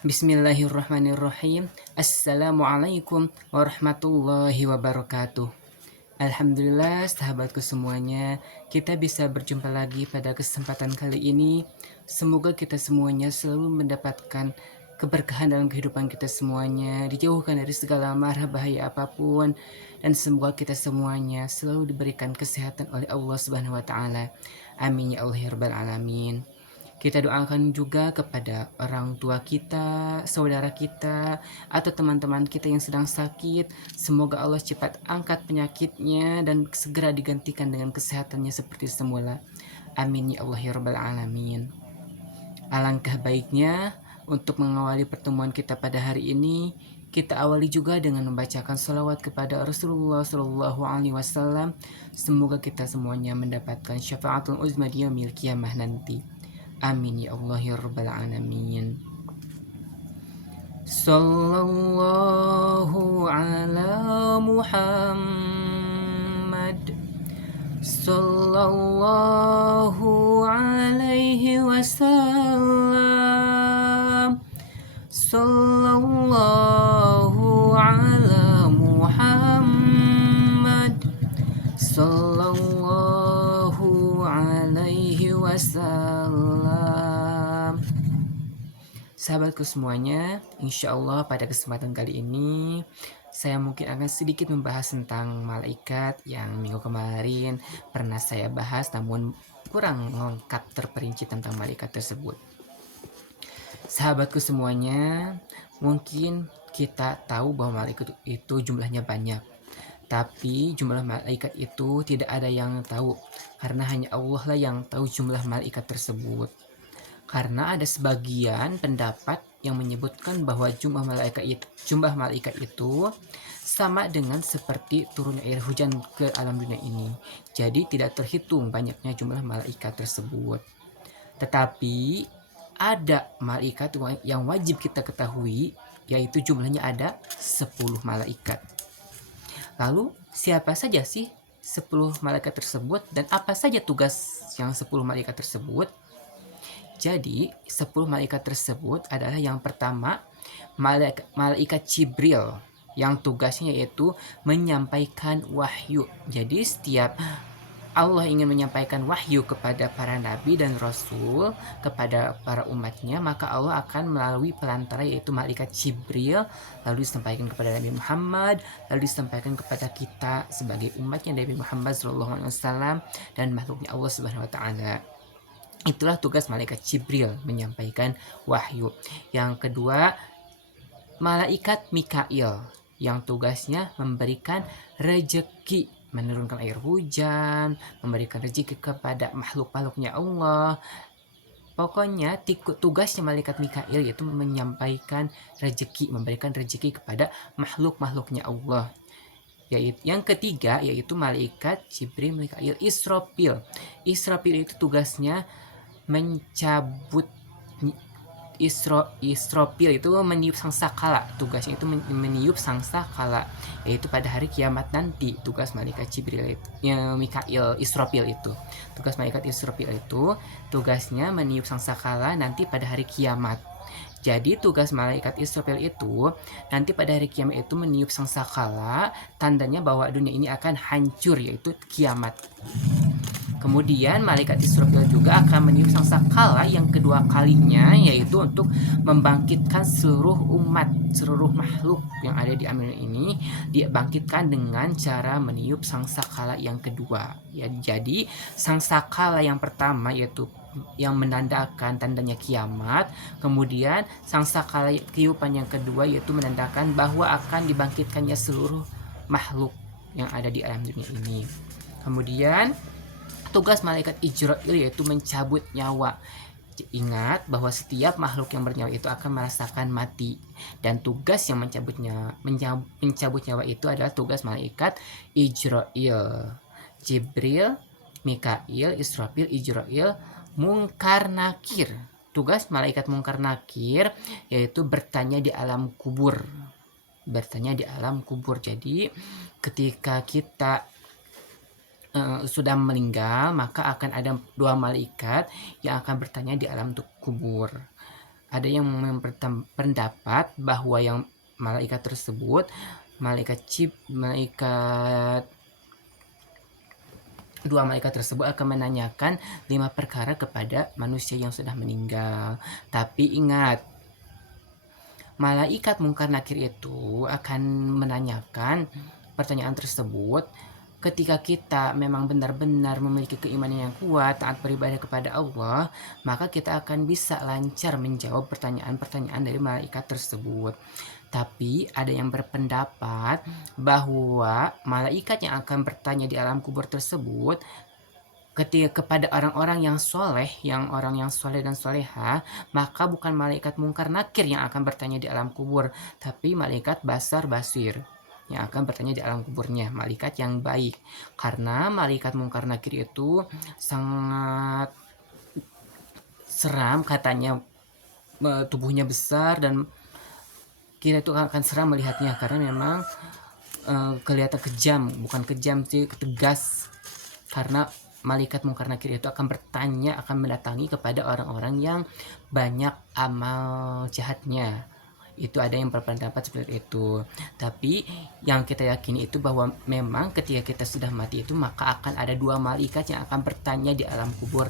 Bismillahirrahmanirrahim. Assalamualaikum warahmatullahi wabarakatuh. Alhamdulillah, sahabatku semuanya, kita bisa berjumpa lagi pada kesempatan kali ini. Semoga kita semuanya selalu mendapatkan keberkahan dalam kehidupan kita semuanya, dijauhkan dari segala mara bahaya apapun, dan semoga kita semuanya selalu diberikan kesehatan oleh Allah Subhanahu wa taala. Amin ya Allah ya rabbal alamin. Kita doakan juga kepada orang tua kita, saudara kita, atau teman-teman kita yang sedang sakit. Semoga Allah cepat angkat penyakitnya dan segera digantikan dengan kesehatannya seperti semula. Amin ya Allah ya rabbal alamin. Alangkah baiknya untuk mengawali pertemuan kita pada hari ini, kita awali juga dengan membacakan salawat kepada Rasulullah Shallallahu Alaihi Wasallam. Semoga kita semuanya mendapatkan syafaatul uzma di yaumil qiyamah nanti. Amin ya Allah ya rabbal alamin. Sallallahu ala Muhammad, sallallahu alaihi wasallam, sallallahu ala Muhammad, sallallahu alaihi wasallam. Sahabatku semuanya, insya Allah pada kesempatan kali ini saya mungkin akan sedikit membahas tentang malaikat yang minggu kemarin pernah saya bahas, namun kurang lengkap terperinci tentang malaikat tersebut. Sahabatku semuanya, mungkin kita tahu bahwa malaikat itu jumlahnya banyak, tapi jumlah malaikat itu tidak ada yang tahu, karena hanya Allah lah yang tahu jumlah malaikat tersebut. Karena ada sebagian pendapat yang menyebutkan bahwa jumlah malaikat itu sama dengan seperti turunnya air hujan ke alam dunia ini. Jadi tidak terhitung banyaknya jumlah malaikat tersebut. Tetapi ada malaikat yang wajib kita ketahui, yaitu jumlahnya ada 10 malaikat. Lalu siapa saja sih 10 malaikat tersebut dan apa saja tugas yang 10 malaikat tersebut? Jadi 10 malaikat tersebut adalah yang pertama malaikat Jibril, yang tugasnya yaitu menyampaikan wahyu. Jadi setiap Allah ingin menyampaikan wahyu kepada para nabi dan rasul, kepada para umatnya, maka Allah akan melalui perantara yaitu malaikat Jibril, lalu disampaikan kepada Nabi Muhammad, lalu disampaikan kepada kita sebagai umatnya Nabi Muhammad SAW dan makhluknya Allah Subhanahu wa taala. Itulah tugas malaikat Jibril, menyampaikan wahyu. Yang kedua, malaikat Mikail, yang tugasnya memberikan rejeki, menurunkan air hujan, memberikan rezeki kepada makhluk-makhluknya Allah. Pokoknya tugasnya malaikat Mikail yaitu menyampaikan rezeki, memberikan rezeki kepada makhluk-makhluknya Allah. Yang ketiga yaitu malaikat Jibril, Mikail, Israfil. Israfil itu tugasnya mencabut. Israfil itu meniup sangsakala, tugasnya itu meniup sangsakala, yaitu pada hari kiamat nanti. Tugas malaikat Jibril itu, Mikail, Israfil itu, tugas malaikat Israfil itu tugasnya meniup sangsakala nanti pada hari kiamat. Jadi tugas malaikat Israfil itu nanti pada hari kiamat itu meniup sangsakala, tandanya bahwa dunia ini akan hancur, yaitu kiamat. Kemudian malaikat Israfil juga akan meniup sangsakala yang kedua kalinya, yaitu untuk membangkitkan seluruh umat, seluruh makhluk yang ada di alam ini dibangkitkan dengan cara meniup sangsakala yang kedua. Ya, jadi sangsakala yang pertama yaitu yang menandakan tandanya kiamat, kemudian sangsakala tiupan yang kedua yaitu menandakan bahwa akan dibangkitkannya seluruh makhluk yang ada di alam dunia ini. Kemudian tugas malaikat Ijrail yaitu mencabut nyawa. Ingat bahwa setiap makhluk yang bernyawa itu akan merasakan mati, dan tugas yang mencabut nyawa itu adalah tugas malaikat Ijrail. Jibril, Mikail, Israfil, Ijrail, Munkar Nakir. Tugas malaikat Munkar Nakir yaitu bertanya di alam kubur. Jadi ketika kita sudah meninggal, maka akan ada dua malaikat yang akan bertanya di alam kubur. ada yang berpendapat bahwa yang malaikat tersebut, dua malaikat tersebut akan menanyakan 5 perkara kepada manusia yang sudah meninggal. Tapi ingat, malaikat mungkar nakir itu akan menanyakan pertanyaan tersebut ketika kita memang benar-benar memiliki keimanan yang kuat, taat beribadah kepada Allah, maka kita akan bisa lancar menjawab pertanyaan-pertanyaan dari malaikat tersebut. Tapi ada yang berpendapat bahwa malaikat yang akan bertanya di alam kubur tersebut ketika kepada orang-orang yang soleh, orang yang soleh dan soleha, maka bukan malaikat mungkar nakir yang akan bertanya di alam kubur, tapi malaikat basar basir yang akan bertanya di alam kuburnya, malaikat yang baik. Karena malaikat mungkar nakir itu sangat seram katanya, tubuhnya besar dan kita itu akan seram melihatnya karena memang kelihatan kejam, bukan kejam sih, tegas. Karena malaikat mungkar nakir itu akan bertanya, akan mendatangi kepada orang-orang yang banyak amal jahatnya. Itu ada yang berpendapat seperti itu. Tapi yang kita yakini itu bahwa memang ketika kita sudah mati itu maka akan ada 2 malaikat yang akan bertanya di alam kubur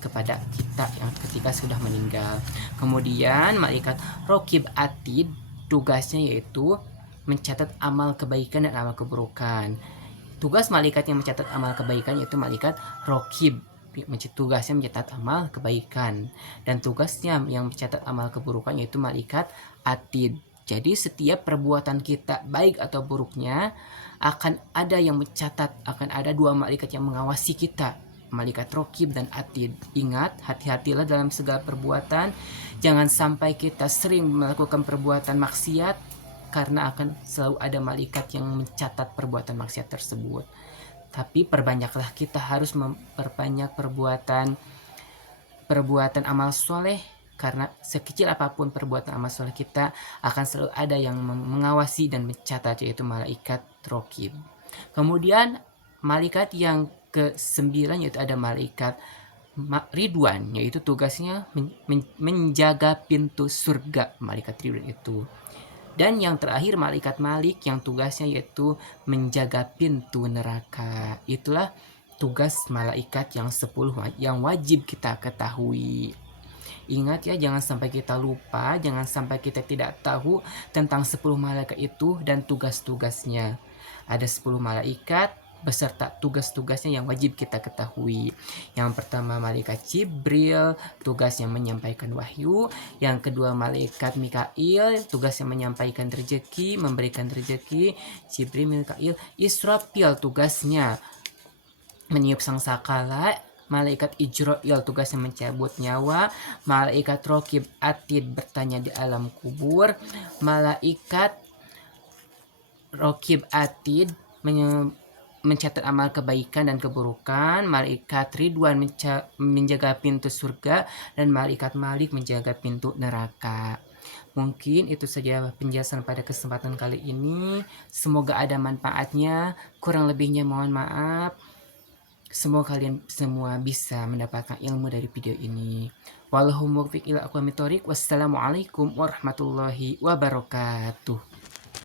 kepada kita yang ketika sudah meninggal. Kemudian malaikat Rokib Atid tugasnya yaitu mencatat amal kebaikan dan amal keburukan. Tugas malaikat yang mencatat amal kebaikan yaitu malaikat Rokib, tugasnya mencatat amal kebaikan, dan tugasnya yang mencatat amal keburukan yaitu malaikat Atid. Jadi setiap perbuatan kita baik atau buruknya akan ada yang mencatat, akan ada 2 malaikat yang mengawasi kita, malaikat Rokib dan Atid. Ingat, hati-hatilah dalam segala perbuatan, jangan sampai kita sering melakukan perbuatan maksiat karena akan selalu ada malaikat yang mencatat perbuatan maksiat tersebut. Tapi perbanyaklah, kita harus memperbanyak perbuatan amal soleh, karena sekecil apapun perbuatan amal soleh kita akan selalu ada yang mengawasi dan mencatat, yaitu malaikat Rokib. Kemudian malaikat yang ke-9 yaitu ada malaikat Ridwan, yaitu tugasnya menjaga pintu surga, malaikat Ridwan itu. Dan yang terakhir malaikat Malik yang tugasnya yaitu menjaga pintu neraka. Itulah tugas malaikat yang 10 yang wajib kita ketahui. Ingat ya, jangan sampai kita lupa, jangan sampai kita tidak tahu tentang 10 malaikat itu dan tugas-tugasnya. Ada 10 malaikat beserta tugas-tugasnya yang wajib kita ketahui. Yang pertama malaikat Jibril, tugasnya menyampaikan wahyu. Yang kedua malaikat Mikail, tugasnya menyampaikan rezeki, memberikan rezeki. Jibril, Mikail, Israfil tugasnya meniup sangkakala. Malaikat Ijrail tugasnya mencabut nyawa. Malaikat Rokib Atid bertanya di alam kubur. Malaikat Rokib Atid mencatat amal kebaikan dan keburukan. Malaikat Ridwan menjaga pintu surga, dan malaikat Malik menjaga pintu neraka. Mungkin itu saja penjelasan pada kesempatan kali ini. Semoga ada manfaatnya. Kurang lebihnya mohon maaf. Semoga kalian semua bisa mendapatkan ilmu dari video ini. Wallahul muwaffiq ila aqwamit thoriq. Wassalamualaikum warahmatullahi wabarakatuh.